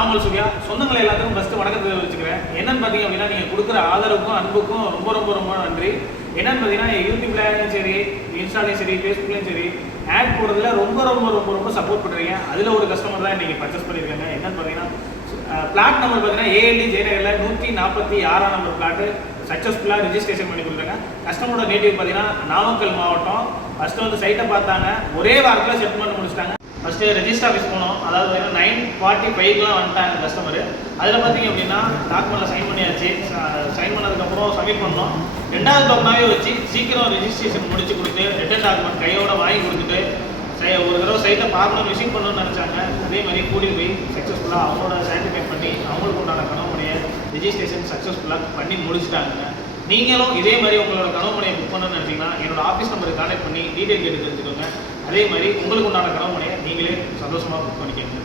நான் சூர்யா. சொந்தங்களை எல்லாத்துக்கும் ஃபஸ்ட்டு வணக்கத்தை வச்சுக்கிறேன். என்னன்னு பார்த்தீங்க அப்படின்னா, நீங்கள் கொடுக்குற ஆதரவுக்கும் அன்புக்கும் ரொம்ப ரொம்ப ரொம்ப நன்றி. என்னன்னு பார்த்தீங்கன்னா, யூடியூப்லையும் சரி, இன்ஸ்டாலையும் சரி, ஃபேஸ்புக்லையும் சரி, ஆட் போடுறதுல ரொம்ப ரொம்ப ரொம்ப ரொம்ப சப்போர்ட் பண்ணுறீங்க. அதில் ஒரு கஸ்டமர் தான் இன்றைக்கி பர்ச்சேஸ் பண்ணியிருக்காங்க. என்னன்னு பார்த்தீங்கன்னா, பிளாட் நம்பர் பார்த்தீங்கன்னா ஏஎல்டி ஜெயநகரில் 146 நம்பர் பிளாட்டு சக்ஸஸ்ஃபுல்லாக ரிஜிஸ்ட்ரேஷன் பண்ணி கொடுத்தாங்க. கஸ்டமரோட நேட்டிவ் பார்த்தீங்கன்னா நாமக்கல் மாவட்டம். ஃபஸ்ட்டு வந்து சைட்டை பார்த்தாங்க, ஒரே வாரத்தில் செட்டில்மெண்ட் முடிச்சிட்டாங்க. ஃபஸ்ட்டு ரெஜிஸ்டர் ஆஃபீஸ் போனோம். அதாவது 9:45 வந்துட்டாங்க கஸ்டமர். அதில் பார்த்தீங்க அப்படின்னா டாக்குமெண்ட்டில் சைன் பண்ணியாச்சு. சைன் பண்ணதுக்கப்புறம் சப்மிட் பண்ணோம். 2வது டோக்கனாகவே வச்சு சீக்கிரம் ரெஜிஸ்ட்ரேஷன் முடிச்சு கொடுத்து ரிட்டன் டாக்குமெண்ட் கையோட வாங்கி கொடுத்துட்டு ஒரு தடவை சைட்டை பார்க்கணும், விசிட் பண்ணணும்னு நினச்சாங்க. அதே மாதிரி கூட்டிகிட்டு போய் சக்ஸஸ்ஃபுல்லாக அவங்களோட சர்டிஃபிகேட் பண்ணி அவங்களுக்கு உண்டான கனவுமனையை ரெஜிஸ்ட்ரேஷன் சக்ஸஸ்ஃபுல்லாக பண்ணி முடிச்சுட்டாங்க. நீங்களும் இதே மாதிரி உங்களோட கனவுமனையை புக் பண்ணணும்னு நினச்சிங்கன்னா என்னோட ஆஃபீஸ் நம்பருக்கு கான்டாக்ட் பண்ணி டீட்டெயில் கேட்டு தெரிஞ்சுக்கோங்க. அதே மாதிரி உங்களுக்கு உண்டான கனவுமனையை நீங்களே சந்தோஷமாக புக் பண்ணிக்கோங்க.